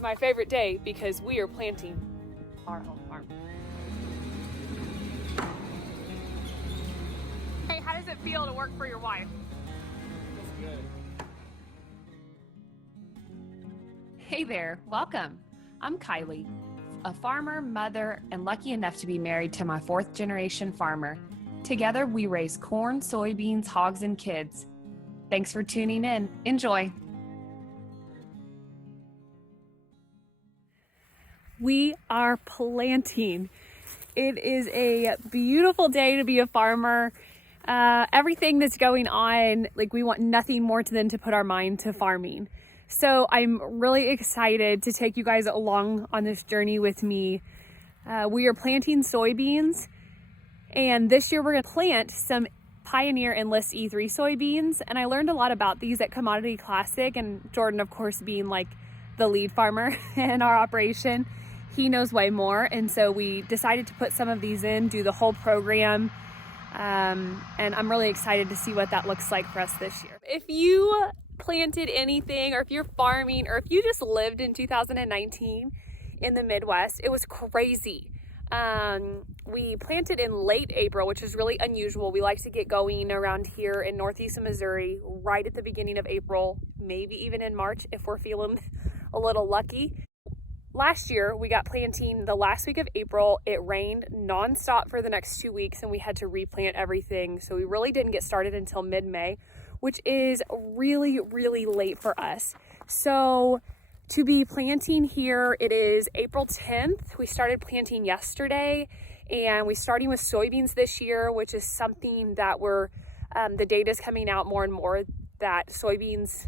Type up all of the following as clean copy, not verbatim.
is my favorite day because we are planting our home farm. Hey, how does it feel to work for your wife? Feels good. Hey there, welcome. I'm Kylie, a farmer, mother, and lucky enough to be married to my 4th generation farmer. Together, we raise corn, soybeans, hogs, and kids. Thanks for tuning in. Enjoy. We are planting. It is a beautiful day to be a farmer. Everything that's going on, like, we want nothing more than to put our mind to farming. So I'm really excited to take you guys along on this journey with me. We are planting soybeans, and this year we're going to plant some Pioneer Enlist E3 soybeans. And I learned a lot about these at Commodity Classic, and Jordan, of course, being like the lead farmer in our operation, he knows way more. And so we decided to put some of these in, do the whole program. And I'm really excited to see what that looks like for us this year. If you planted anything, or if you're farming, or if you just lived in 2019 in the Midwest, it was crazy. We planted in late April, which is really unusual. We like to get going around here in northeast of Missouri right at the beginning of April, maybe even in March if we're feeling a little lucky. Last year, we got planting the last week of April. It rained nonstop for the next 2 weeks, and we had to replant everything. So we really didn't get started until mid-May, which is really, really late for us. So to be planting here, it is April 10th. We started planting yesterday, and we're starting with soybeans this year, which is something that the data is coming out more and more that soybeans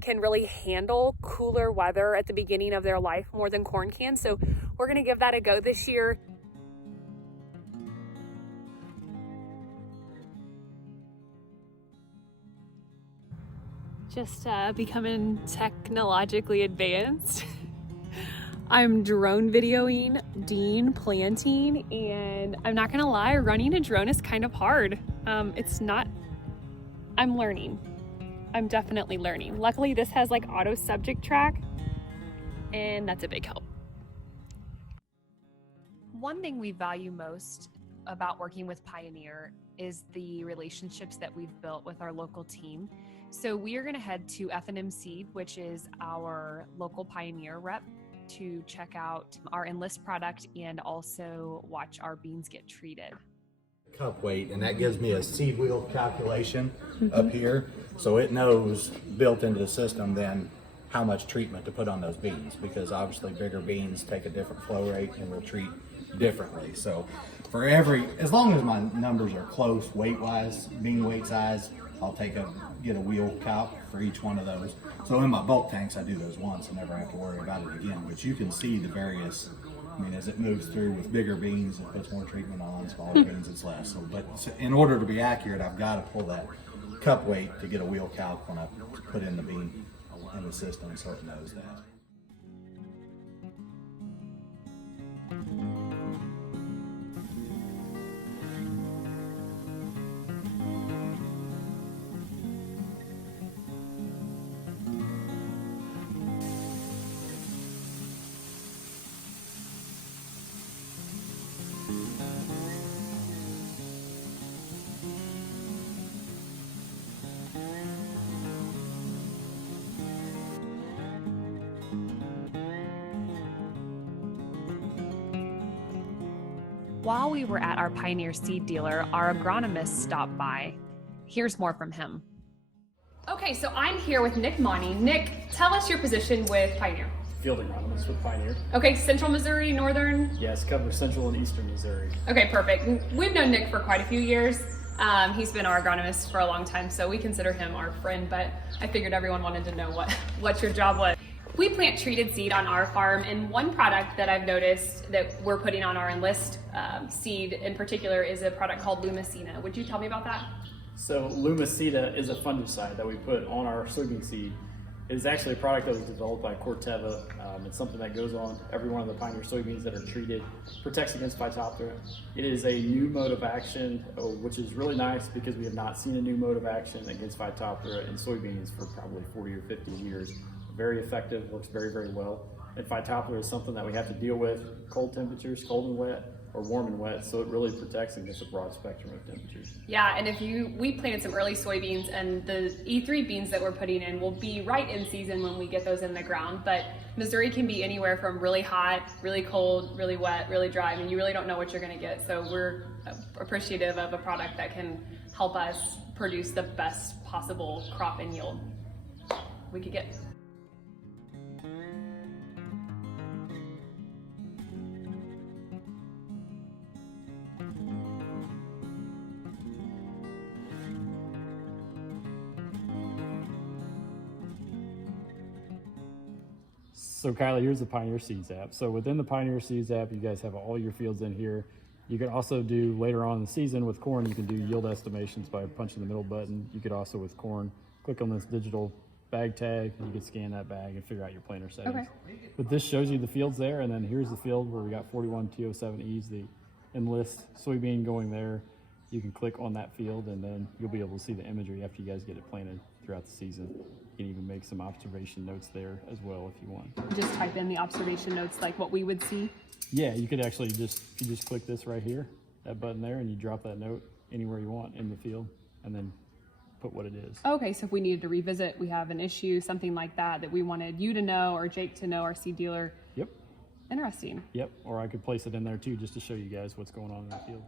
can really handle cooler weather at the beginning of their life more than corn can. So we're gonna give that a go this year. Just becoming technologically advanced. I'm drone videoing Dean planting, and I'm not gonna lie, running a drone is kind of hard. I'm learning. I'm definitely learning. Luckily, this has like auto subject track, and that's a big help. One thing we value most about working with Pioneer is the relationships that we've built with our local team. So we are going to head to F&M Seed, which is our local Pioneer rep, to check out our Enlist product and also watch our beans get treated. Cup weight, and that gives me a seed wheel calculation up here, so it knows built into the system then how much treatment to put on those beans, because obviously bigger beans take a different flow rate and will treat differently. So for as long as my numbers are close weight wise, bean weight size, I'll get a wheel calc for each one of those. So in my bulk tanks, I do those once and never have to worry about it again. But you can see the various, as it moves through with bigger beans, it puts more treatment on, smaller beans, it's less. So in order to be accurate, I've got to pull that cup weight to get a wheel calc when I put in the bean in the system, so it knows that. While we were at our Pioneer seed dealer, our agronomist stopped by. Here's more from him. Okay, so I'm here with Nick Monty. Nick, tell us your position with Pioneer. Field agronomist with Pioneer. Okay, Central Missouri, Northern? Yes, cover Central and Eastern Missouri. Okay, perfect. We've known Nick for quite a few years. He's been our agronomist for a long time, so we consider him our friend, but I figured everyone wanted to know what your job was. We plant treated seed on our farm, and one product that I've noticed that we're putting on our Enlist seed in particular is a product called Lumisena. Would you tell me about that? So Lumisena is a fungicide that we put on our soybean seed. It is actually a product that was developed by Corteva. It's something that goes on every one of the Pioneer soybeans that are treated, protects against Phytophthora. It is a new mode of action, which is really nice because we have not seen a new mode of action against Phytophthora in soybeans for probably 40 or 50 years. very effective, works very, very well. And Phytophthora is something that we have to deal with cold temperatures, cold and wet, or warm and wet, so it really protects against a broad spectrum of temperatures. Yeah, and we planted some early soybeans, and the E3 beans that we're putting in will be right in season when we get those in the ground, but Missouri can be anywhere from really hot, really cold, really wet, really dry. I mean, you really don't know what you're gonna get, so we're appreciative of a product that can help us produce the best possible crop and yield we could get. So Kylie, here's the Pioneer Seeds app. So within the Pioneer Seeds app, you guys have all your fields in here. You can also do later on in the season with corn, you can do yield estimations by punching the middle button. You could also with corn, click on this digital bag tag and you can scan that bag and figure out your planter settings. Okay. But this shows you the fields there, and then here's the field where we got 41 T07Es, the Enlist soybean going there. You can click on that field and then you'll be able to see the imagery after you guys get it planted throughout the season. You can even make some observation notes there as well if you want. Just type in the observation notes like what we would see. Yeah, you could actually if you just click this right here, that button there, and you drop that note anywhere you want in the field and then put what it is. Okay, so if we needed to revisit, we have an issue, something like that we wanted you to know or Jake to know, our seed dealer. Yep. Interesting. Yep, or I could place it in there too just to show you guys what's going on in the field.